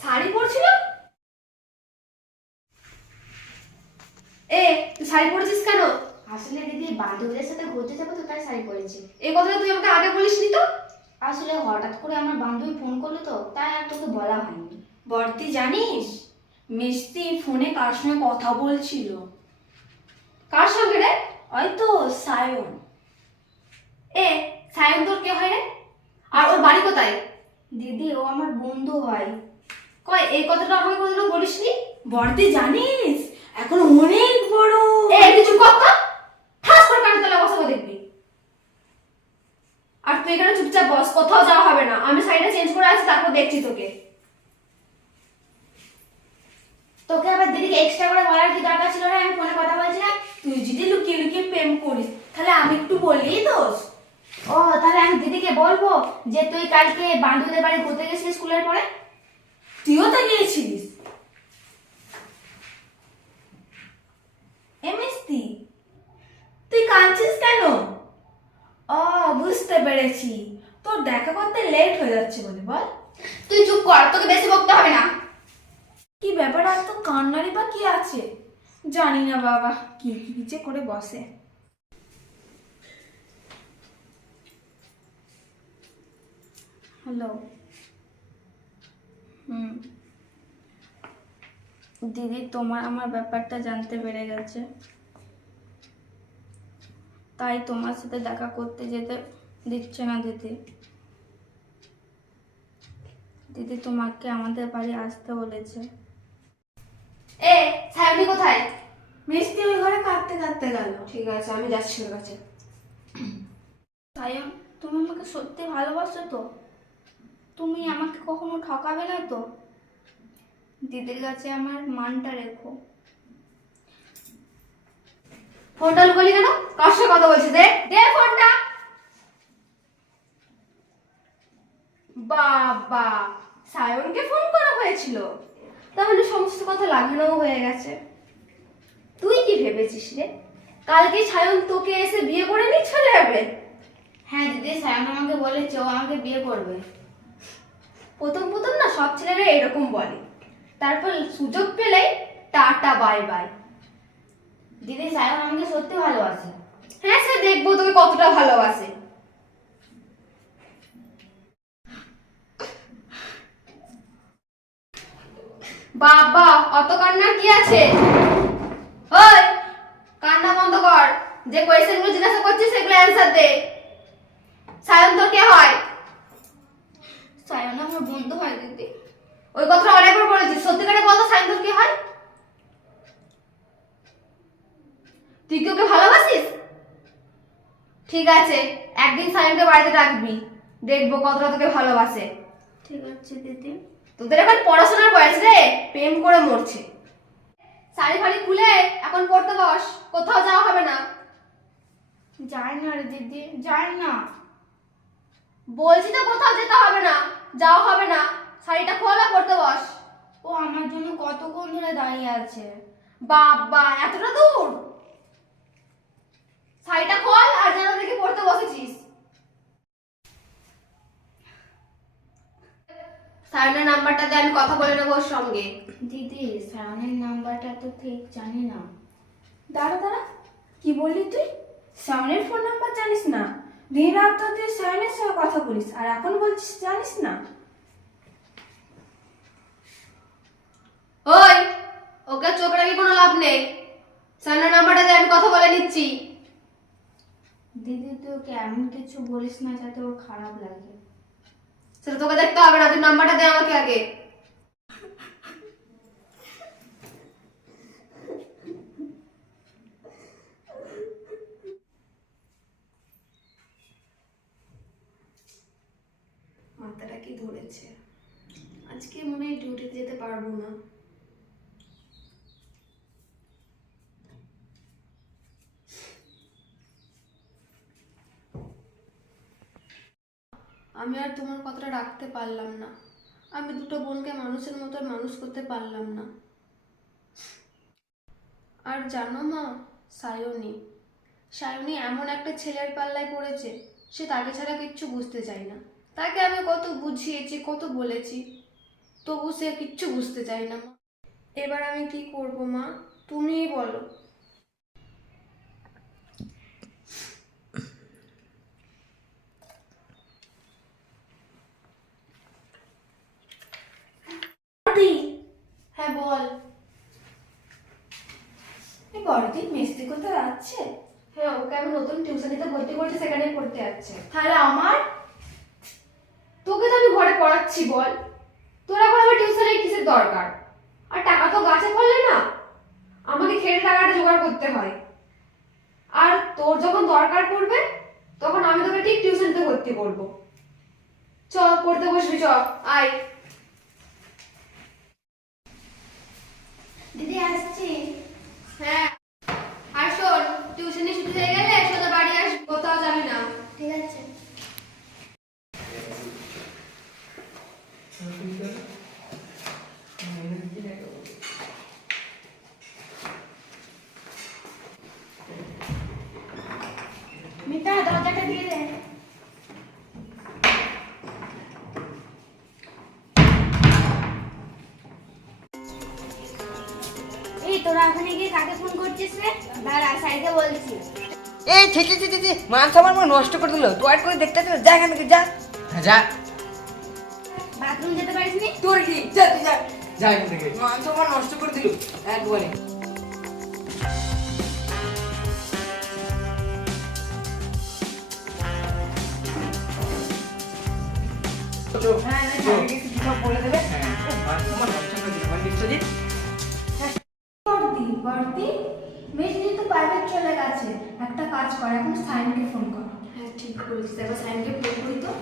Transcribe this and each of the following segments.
শাড়ি পরছিল? তুই শাড়ি পরেছিস কেন? আসলে দিদি বান্ধবীদের সাথে ঘুরতে যাবো তো তাই শাড়ি পরেছি। এই কথাটা তুই আমাকে আগে বলিসনি তো। আসলে হঠাৎ করে আমার বান্ধবী ফোন করলো তো তাই আর তোকে বলা হয়নি। বর্তি জানিস, মিষ্টি ফোনে কার সঙ্গে কথা বলছিল। কার সঙ্গে রে? হয়তো সায়ন। সায়ন তোর কে হয় রে? আর ওর বাড়ি কোথায়? দিদি ও আমার বন্ধু হয়। কই এই কথাটা আমাকে কোনোদিনও বলিসনি। বর্তি জানিস, এখন অনেক বড়। কিছু কথা ঠাস করে কানে তলায় বসাবো দেখবি। আর তুই এখানে চুপচাপ বস, কোথাও যাওয়া হবে না। আমি শাড়িটা চেঞ্জ করে আসি, তারপর দেখছি তোকে। তোকে আবার দিদিকে এক্সট্রা করে বলার কি দরকার ছিল না? আমি ফোনে কথা বলছিলাম। তুই যদি লুকিয়ে লুকিয়ে প্রেম করিস তাহলে আমি একটু বললি দোষ। ও তাহলে আমি দিদিকে বলবো যে তুই কালকে বান্ধবীদের বাড়ি ঘুরতে গেছিলিস স্কুলের পরে? তুইও তো গিয়েছিলিস। মিষ্টি, তুই কাঁদছিস কেন? ও বুঝতে পেরেছি, তোর দেখা করতে লেট হয়ে যাচ্ছে বলে। বল তুই চুপ কর, তোকে বেশি বকতে হবে না। কি ব্যাপার, আর তো কান্নারই বা কি আছে? জানি না বাবা, কি কি যে করে বসে। হ্যালো। দিদি, তোমার আমার ব্যাপারটা জানতে পেরে গেছে, তাই তোমার সাথে দেখা করতে যেতে দিচ্ছে না দিদি। দিদি তোমাকে আমাদের বাড়ি আসতে বলেছে। সায়নী কোথায়? মিষ্টি ওই ঘরে কাঁদতে কাঁদতে গেল। ঠিক আছে, আমি যাচ্ছি ওর কাছে। সায়ন, তুমি আমাকে সত্যি ভালোবাসো তো? তুমি আমাকে কখনো ঠকাবে না তো? দিদির কাছে আমার মানটা রেখো। ফোনটা লুকালি কেন? কার সাথে কথা বলছিস? দে দে ফোনটা। বাবা, সায়নকে ফোন করা হয়েছিল, তাহলে সমস্ত কথা লাগানো হয়ে গেছে। তুই কি ভেবেছিস রে, কালকে সায়ন তোকে এসে বিয়ে করে নিয়ে চলে যাবে? হ্যাঁ দিদি, সায়ন আমাকে বলেছে ও আমাকে বিয়ে করবে। প্রথম প্রথম না সব ছেলেরা এরকম বলে, তারপর সুযোগ পেলেই টাটা বাই বাই। দিদি সায়ন আমাকে সত্যি ভালোবাসে। হ্যাঁ, সে দেখবো তোকে কতটা ভালোবাসে। বাবা, অত কান্নার কি আছে? ওই, কান্না বন্ধ কর। যে কোয়েশ্চেনগুলো জিজ্ঞাসা করছিস সেগুলো অ্যান্সার দে। সায়ন তোর কে হয়? সায়ন আমার বন্ধু হয় দিদি। ওই কথাটা অনেকবার বলেছিস, সত্যিকারে বল তো সায়ন তোর কে হয়? তুই কি ওকে ভালোবাসিস? ঠিক আছে, একদিন সায়নকে বাড়িতে ডাকবি, দেখবো কতটা তোকে ভালোবাসে। ঠিক আছে দিদি। তোদের এখন পড়াশোনার বয়স রে, প্রেম করে মরছে। শাড়ি ফাড়ি খুলে এখন পড়তে বস, কোথাও যাওয়া হবে না। যাই না রে দিদি, যাই না। বলছি তো কোথাও যেতে হবে না, যাওয়া হবে না। শাড়িটা খোলা, পড়তে বস। ও আমার জন্য কতক্ষণ ধরে দাঁড়িয়ে আছে। বাবা, এতটা দূর? শাড়িটা খোল আর যেন দেখি পড়তে বসেছিস। সায়নের নাম্বারটা দে, আমি কথা বলে নেবো ওর সঙ্গে। দিদি সায়নের নাম্বারটা তো ঠিক জানি না। দাঁড়া দাঁড়া, কি বললি তুই? সায়নের ফোন নাম্বার জানিস না? দিন রাত তো তুই সায়নের সঙ্গে কথা বলিস, আর এখন বলছিস জানিস না? ওই, ওকে চোখ রাখি কোনো লাভ নেই। সায়নের নাম্বারটা দে, আমি কথা বলে নিচ্ছি। দিদি তুই ওকে এমন কিছু বলিস না যাতে ওর খারাপ লাগে। সেটা তোকে দেখতে হবে না, তুই নাম্বারটা দে আমাকে আগে। মাথাটা কি ধরেছে, আজকে মনে হয় ডিউটিতে যেতে পারবো না। আমি আর তোমার কথাটা রাখতে পারলাম না। আমি দুটো বোনকে মানুষের মতো মানুষ করতে পারলাম না। আর জানো মা, সায়নী সায়নী এমন একটা ছেলের পাল্লায় পড়েছে, সে তাকে ছাড়া কিচ্ছু বুঝতে চায় না। তাকে আমি কত বুঝিয়েছি, কত বলেছি, তবু সে কিচ্ছু বুঝতে চায় না মা। এবার আমি কি করব মা, তুমিই বলো। হ্যাঁ বল। এই বড়দি মিস্ত্রি কোথায় যাচ্ছে? হ্যাঁ, ওকে আমি নতুন টিউশনিতে ভর্তি করেছি, সেখানে পড়তে যাচ্ছে। তাহলে আমার তোকে তো আমি ঘরে পড়াচ্ছি, বল তোর এখন আমার টিউশনে কিসের দরকার? আর টাকা তো গাছে ফলে না, আমাকে খেটে টাকাটা জোগাড় করতে হয়। আর তোর যখন দরকার পড়বে তখন আমি তোকে ঠিক টিউশনিতে ভর্তি করবো। চ পড়তে বসবি, চ আয়। দিদি আসছি। হ্যাঁ, আর শোন, টিউশনি ছুটি হয়ে গেলে সোজা বাড়ি আসবি, কোথাও যাবি না। ঠিক আছে। মিতা দরজাটা দিয়ে দে। এই তোরা ওখানে গিয়ে কাকে ফোন করছিস রে? দাঁড়া সাইকে বলছি। এই ছি ছি ছি ছি ছি, মান সম্মান পুরো নষ্ট করে দিল। তুই আর করে দেখতে না, যা এখান থেকে যা। হ্যাঁ যা। বাথরুম যেতে পারিস নি? তোর কি, যা তুই যা, যা এখান থেকে। মান সম্মান নষ্ট করে দিল একবারে। হ্যাঁ সব বলে দেবে। হ্যাঁ মান সম্মান নষ্ট করে দিল, মানে বিশ্বজিৎ। বর্দি মেজদি তো প্রাইভেট চলে গেছে। একটা কাজ কর, এখন সাইনকে ফোন কর। হ্যাঁ ঠিক বলছিস, এবার সাইনকে ফোন করি তো।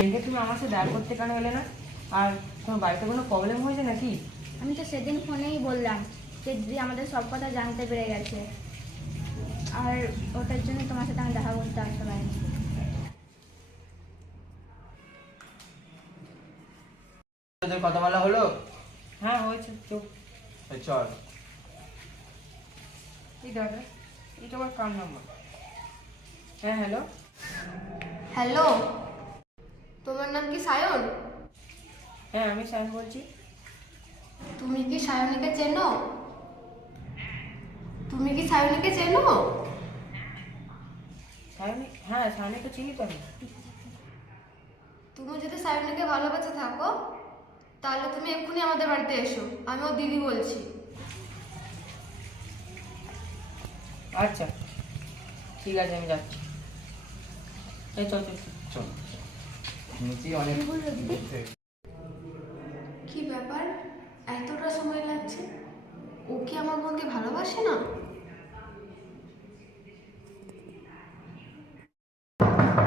রেখে তুমি আমার সাথে দেখা করতে কেন এলে না? আর তোমার বাড়িতে কোনো প্রবলেম হয়েছে নাকি? আমি তো সেদিন ফোনেই বললাম যে দিদি আমাদের সব কথা জানতে পেরে গেছে, আর ওটার জন্য তোমার সাথে আমি দেখা করতে আসতে পারিনি। তোদের কথা বলা হলো? হ্যাঁ হয়েছে, চুপ। এই চল। এই দাদা, এটা আমার কার নাম্বার? হ্যাঁ হ্যালো। হ্যালো, তোমার নাম কি সায়ন? হ্যাঁ আমি সায়ন বলছি। তুমি কি সায়নীকে চেনো? তুমি কি সায়নীকে চেনো? সায়নী? হ্যাঁ সায়নীকে চিনি তো আমি। তুমি যদি সায়নীকে ভালোবাসে থাকো তাহলে তুমি এক্ষুনি আমাদের বাড়িতে এসো, আমি ওর দিদি বলছি। আচ্ছা ঠিক আছে, আমি যাচ্ছি। এই চল চল চল। চল শুনেছি অনেক। কি ব্যাপার, এতটা সময় লাগছে? ও কি আমার বোনকে ভালোবাসে না?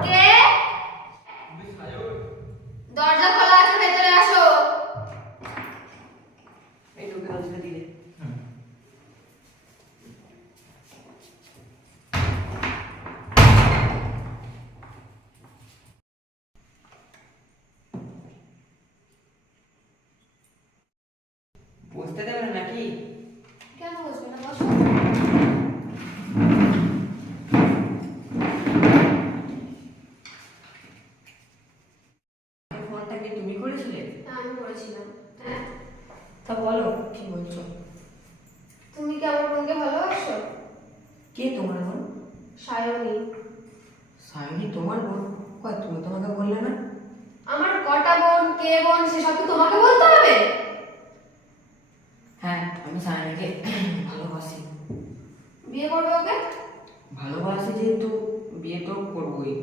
কে? দরজা খোলা আছে, ভেতরে আসো। এই ঢুকে দরজাটা দিলে। বসতে দেবে না নাকি? কেন বসবে না, বসো। ফোনটা কি তুমি করেছিলে? হ্যাঁ, আমি করেছিলাম। হ্যাঁ, তা বলো কি বলছো? তুমি কি আমার বোনকে ভালোবাসো? কে তোমার বোন? সায়নী। সায়নী তোমার বোন? কয় তুমি তোমাকে বললে না? আমার কটা বোন, কে বোন, সেসব তো তোমাকে বলতে হবে। হ্যাঁ আমি সায়নীকে ভালোবাসি। বিয়ে করবে ওকে? ভালোবাসি যেহেতু বিয়ে তো করবোই।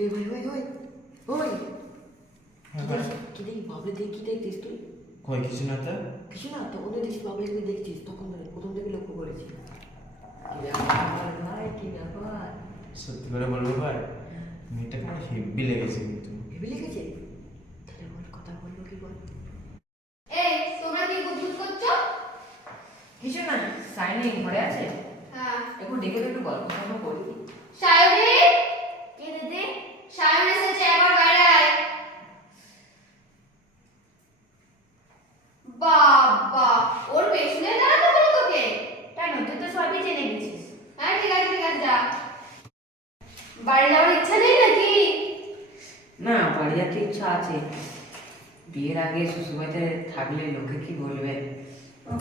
এই ভাই ভাই ওই ওই কি দেখি বাবলে দেখি কি দেখছিস তুই? কয় কিছু না তো? কিছু না তখন তো দেখছি বাবলে তুই দেখছিস তখন ধরে প্রথম থেকে লক্ষ্য করেছি। কি ব্যাপার ভাই কি ব্যাপার? সত্যি করে বলবো ভাই, মেয়েটাকে আমার হেব্বি লেগেছে কিন্তু। ভেবে লিখেছে তাহলে আমার কথা বললো কি বল? এই তোমরা কি বুঝুত করছো? কিছু না, সাইনিং ঘরে আছে, হ্যাঁ। একটু ডেকে তো একটু গল্প টল্প করি। সায়নী, কে দিদি? সায়ন এসেছে, একবার বাইরে আয়। বাবা, ওর পেছনে দাঁড়াতে বলো তোকে? কেন, তুই তো সবই জেনে গেছিস। হ্যাঁ ঠিক আছে যা। বাড়ি যাওয়ার ইচ্ছা নেই নাকি? না, বাড়ি যেতে ইচ্ছা আছে। বিয়ের আগে শ্বশুরবাড়িতে থাকলে লোকে কি বলবে,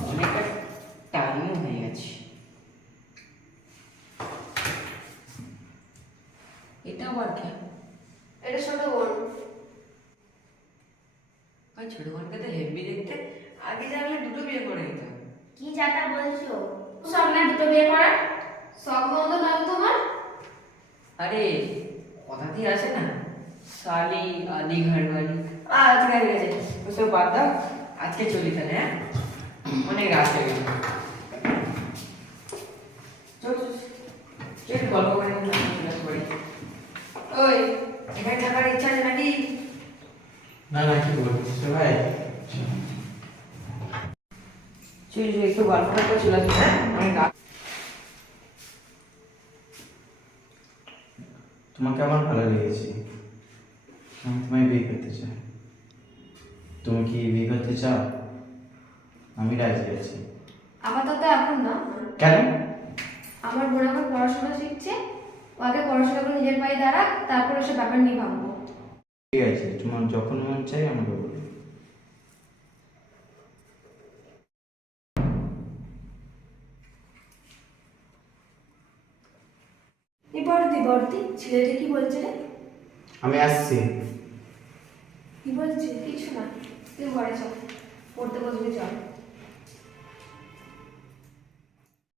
অনেকটা টাইমও হয়ে গেছে। এটা আবার কে? এটা ছোট বোন। ভাই ছোট বোনকে তো হেভি দেখতে, আগে জানলে দুটো বিয়ে করে দিতাম। কি যাতা বলছো? সব না দুটো বিয়ে করার? সব বন্ধ নাম তোমার? আরে কথাতেই আছে না, শালি আদি ঘরবাড়ি। আজকে হয়ে গেছে, ওসব বাদ দাও, আজকে চলি তাহলে। হ্যাঁ, অনেক রাত হয়ে গেল। চল চল, চল একটু গল্প করে করি। ওই এখানে থাকার ইচ্ছা আছে নাকি? না না, কি বলছিস ভাই? চল চল, একটু গল্প করে চলে আসবি। হ্যাঁ, অনেক রাত। তোমাকে আমার ভালো লেগেছে, আমি তোমায় বিয়ে করতে চাই। তুমি কি বিয়ে করতে চাও? আমি রাজি আছি। আপাতত এখন না। কেন? আমার বোন এখন পড়াশোনা শিখছে, ও আগে পড়াশোনা করে নিজের পায়ে দাঁড়াক, তারপরে সে ব্যাপার নিয়ে ভাববো। ঠিক আছে, তোমার যখন মন চাই আমাকে বলো। এই বড়দি বড়দি, ছেলেটা কি বলছে রে? আমি আসছি। কি বলছে? কিছু না, তুই ঘরে চল, পড়তে বসবি চল।